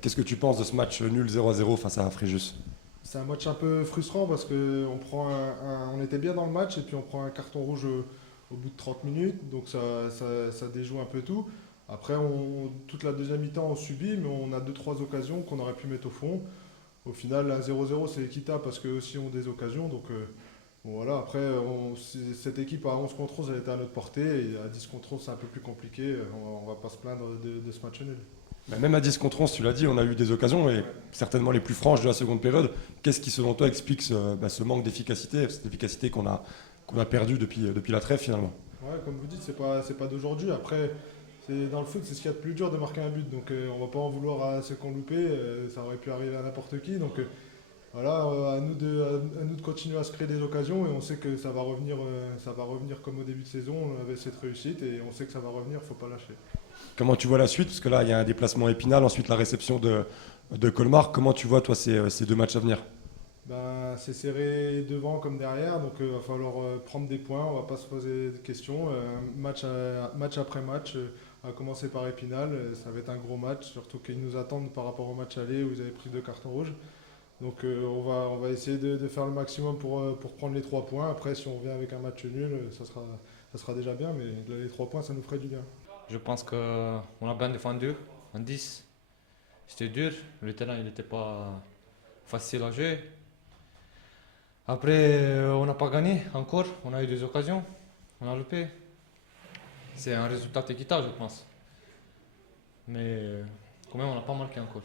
Qu'est-ce que tu penses de ce match nul 0-0 face à Fréjus? C'est un match un peu frustrant parce on était bien dans le match et puis on prend un carton rouge au bout de 30 minutes, donc ça déjoue un peu tout. Après, toute la deuxième mi-temps, on subit, mais on a deux trois occasions qu'on aurait pu mettre au fond. Au final, un 0-0, c'est équitable parce qu'eux aussi ont des occasions. Donc bon, voilà, après, cette équipe à 11 contre 11, elle était à notre portée et à 10 contre 11, c'est un peu plus compliqué. On va pas se plaindre de ce match nul. Même à 10 contre 11, tu l'as dit, on a eu des occasions et certainement les plus franches de la seconde période. Qu'est-ce qui, selon toi, explique ce manque d'efficacité, cette efficacité qu'on a perdue depuis la trêve finalement? Ouais, comme vous dites, c'est pas d'aujourd'hui. Après, dans le foot, c'est ce qu'il y a de plus dur de marquer un but. Donc on va pas en vouloir à ceux qui ont loupé. Ça aurait pu arriver à n'importe qui. Donc voilà, à nous de continuer à se créer des occasions. Et on sait que ça va revenir comme au début de saison. On avait cette réussite et on sait que ça va revenir. Faut pas lâcher. Comment tu vois la suite? Parce que là, il y a un déplacement Épinal, ensuite la réception de Colmar. Comment tu vois, toi, ces deux matchs à venir? Ben, c'est serré devant comme derrière. Donc il va falloir prendre des points. On va pas se poser de questions. Match après match. À commencer par Épinal, ça va être un gros match, surtout qu'ils nous attendent par rapport au match aller où ils avaient pris deux cartons rouges. Donc on va essayer de faire le maximum pour prendre les 3 points. Après, si on revient avec un match nul, ça sera déjà bien, mais là, les 3 points, ça nous ferait du bien. Je pense qu'on a bien défendu en 10. C'était dur, le terrain il n'était pas facile à jouer. Après, on n'a pas gagné encore, on a eu des occasions, on a loupé. C'est un résultat équitable, je pense. Mais quand même, on n'a pas marqué encore.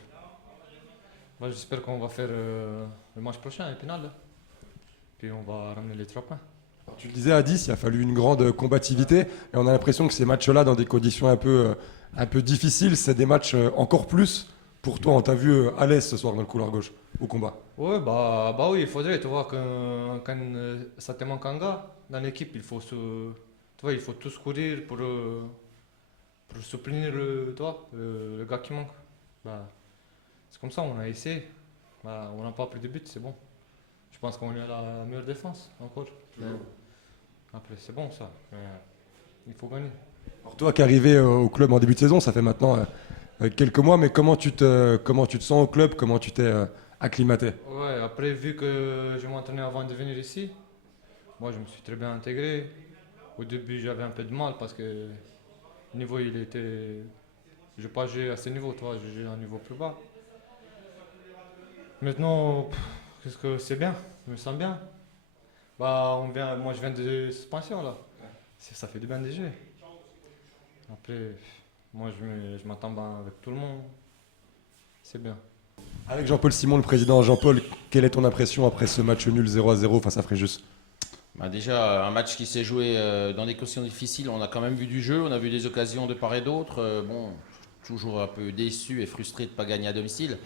Moi, j'espère qu'on va faire le match prochain, le final. Puis on va ramener les 3 points. Alors, tu le disais, à 10, il a fallu une grande combativité. Et on a l'impression que ces matchs-là, dans des conditions un peu difficiles, c'est des matchs encore plus. Pour toi, on t'a vu à l'aise ce soir dans le couloir gauche, au combat. Oui, bah oui, il faudrait, tu vois, quand ça te manque un gars dans l'équipe, tu vois, il faut tous courir pour soutenir le gars qui manque. Bah, c'est comme ça, on a essayé. Bah, on n'a pas pris de but, c'est bon. Je pense qu'on est à la meilleure défense encore. Mais après, c'est bon ça. Mais il faut gagner. Alors toi qui es arrivé au club en début de saison, ça fait maintenant quelques mois, mais comment tu te sens au club? Comment tu t'es acclimaté? Ouais, après, vu que je m'entraînais avant de venir ici, moi je me suis très bien intégré. Au début, j'avais un peu de mal parce que le niveau il était. Je n'ai pas joué à ce niveau, toi, je joue à un niveau plus bas. Maintenant, qu'est-ce que c'est bien, je me sens bien. Bah, moi je viens de suspension là. Ça fait du bien de jouer. Après, moi je m'entends bien avec tout le monde. C'est bien. Avec Jean-Paul Simon, le président Jean-Paul, quelle est ton impression après ce match nul 0-0 face à Fréjus? Bah déjà, un match qui s'est joué dans des conditions difficiles, on a quand même vu du jeu, on a vu des occasions de part et d'autre. Bon, toujours un peu déçu et frustré de ne pas gagner à domicile.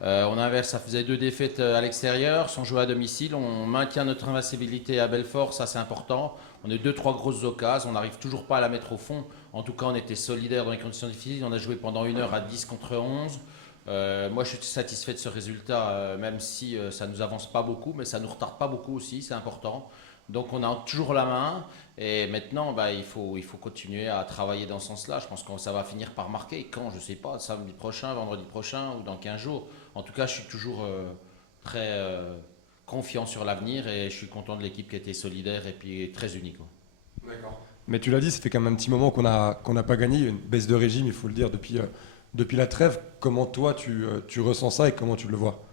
On inverse, ça faisait 2 défaites à l'extérieur, sans jouer à domicile. On maintient notre invincibilité à Belfort, ça c'est important. On a eu 2-3 grosses occasions, on n'arrive toujours pas à la mettre au fond. En tout cas, on était solidaires dans les conditions difficiles. On a joué pendant 1 heure à 10 contre 11. Moi, je suis satisfait de ce résultat, même si ça ne nous avance pas beaucoup, mais ça ne nous retarde pas beaucoup aussi, c'est important. Donc, on a toujours la main. Et maintenant, bah, il faut continuer à travailler dans ce sens-là. Je pense que ça va finir par marquer. Quand, je ne sais pas, samedi prochain, vendredi prochain ou dans 15 jours. En tout cas, je suis toujours très confiant sur l'avenir et je suis content de l'équipe qui a été solidaire et puis très unie, quoi. D'accord. Mais tu l'as dit, ça fait quand même un petit moment qu'on n'a pas gagné, une baisse de régime, il faut le dire, depuis la trêve. Comment toi, tu ressens ça et comment tu le vois?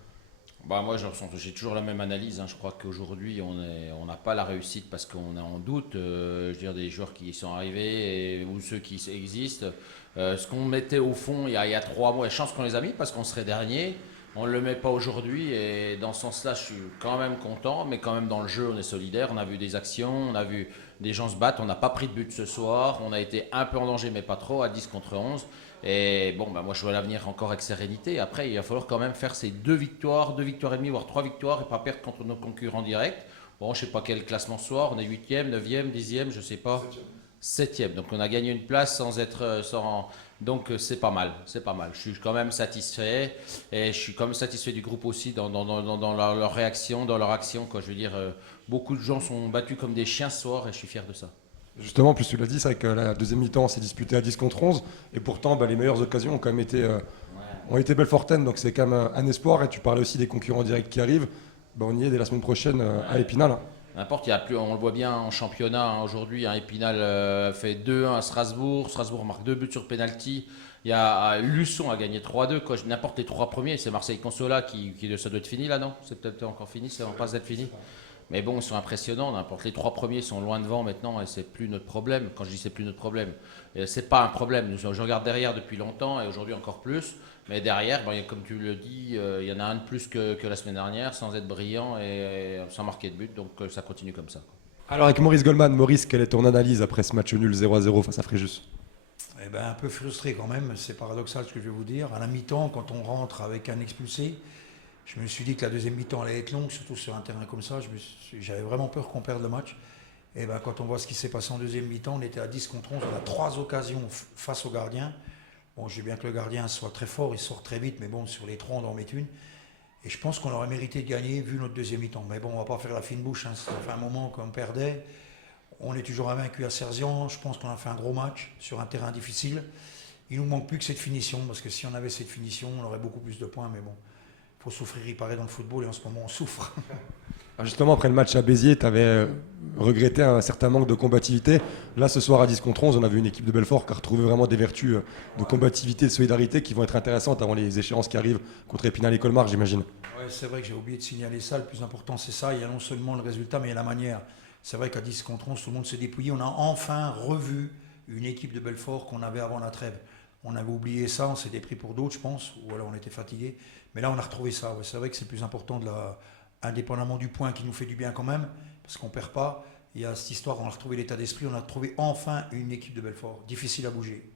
Bah moi, j'ai toujours la même analyse, hein. Je crois qu'aujourd'hui, on n'a pas la réussite parce qu'on est en doute. Je veux dire, des joueurs qui sont arrivés ou ceux qui existent. Ce qu'on mettait au fond il y a 3 mois, chance qu'on les a mis parce qu'on serait dernier. On ne le met pas aujourd'hui et dans ce sens-là, je suis quand même content, mais quand même dans le jeu, on est solidaire. On a vu des actions, on a vu des gens se battre. On n'a pas pris de but ce soir. On a été un peu en danger, mais pas trop, à 10 contre 11. Et bon, bah moi je vois l'avenir encore avec sérénité. Après, il va falloir quand même faire ces 2 victoires et demie, voire 3 victoires et pas perdre contre nos concurrents directs. Bon, je ne sais pas quel classement ce soir. On est 8e, 9e, 10e, je ne sais pas. 7e. Donc on a gagné une place sans être. Donc c'est pas mal, c'est pas mal. Je suis quand même satisfait et je suis quand même satisfait du groupe aussi dans leur réaction, dans leur action, quoi. Je veux dire, beaucoup de gens sont battus comme des chiens ce soir et je suis fier de ça. Justement, plus tu l'as dit, c'est vrai que la deuxième mi-temps s'est disputée à 10 contre 11, et pourtant les meilleures occasions ont quand même été On était Belfortaine, donc c'est quand même un espoir. Et tu parlais aussi des concurrents directs qui arrivent. Ben, on y est dès la semaine prochaine à Épinal. Hein. N'importe, il y a plus, on le voit bien en championnat hein, aujourd'hui. Épinal fait 2-1 à Strasbourg. Strasbourg marque 2 buts sur penalty. Il y a Luçon a gagné 3-2. N'importe les 3 premiers, c'est Marseille Consola ça doit être fini là, non? C'est peut-être encore fini, c'est en passe d'être fini. Mais bon, ils sont impressionnants. N'importe les 3 premiers sont loin devant maintenant et c'est plus notre problème. Quand je dis c'est plus notre problème, c'est pas un problème. Je regarde derrière depuis longtemps et aujourd'hui encore plus. Mais derrière, comme tu le dis, il y en a un de plus que la semaine dernière, sans être brillant et sans marquer de but. Donc ça continue comme ça. Alors avec Maurice Goldman, Maurice, quelle est ton analyse après ce match nul 0-0 face à Fréjus? Eh ben, un peu frustré quand même, c'est paradoxal ce que je vais vous dire. À la mi-temps, quand on rentre avec un expulsé, je me suis dit que la deuxième mi-temps allait être longue, surtout sur un terrain comme ça. J'avais vraiment peur qu'on perde le match. Et ben, quand on voit ce qui s'est passé en deuxième mi-temps, on était à 10 contre 11, on a 3 occasions face au gardien. Bon, je sais bien que le gardien soit très fort, il sort très vite, mais bon, sur les 3, on en met une. Et je pense qu'on aurait mérité de gagner vu notre deuxième mi-temps. Mais bon, on ne va pas faire la fine bouche, hein. Ça fait un moment qu'on perdait. On est toujours invaincu à Serzian. Je pense qu'on a fait un gros match sur un terrain difficile. Il nous manque plus que cette finition, parce que si on avait cette finition, on aurait beaucoup plus de points. Mais bon, il faut souffrir, il paraît, dans le football, et en ce moment, on souffre. Justement, après le match à Béziers, tu avais regretté un certain manque de combativité. Là, ce soir à 10 contre 11, on a vu une équipe de Belfort qui a retrouvé vraiment des vertus de combativité, de solidarité qui vont être intéressantes avant les échéances qui arrivent contre Épinal et Colmar, j'imagine. Ouais, c'est vrai que j'ai oublié de signaler ça. Le plus important, c'est ça. Il y a non seulement le résultat, mais il y a la manière. C'est vrai qu'à 10 contre 11, tout le monde s'est dépouillé. On a enfin revu une équipe de Belfort qu'on avait avant la trêve. On avait oublié ça, on s'était pris pour d'autres, je pense, ou alors on était fatigué. Mais là, on a retrouvé ça. Ouais, c'est vrai que c'est le plus important, indépendamment du point qui nous fait du bien quand même, parce qu'on ne perd pas. Il y a cette histoire, on a retrouvé l'état d'esprit, on a trouvé enfin une équipe de Belfort. Difficile à bouger.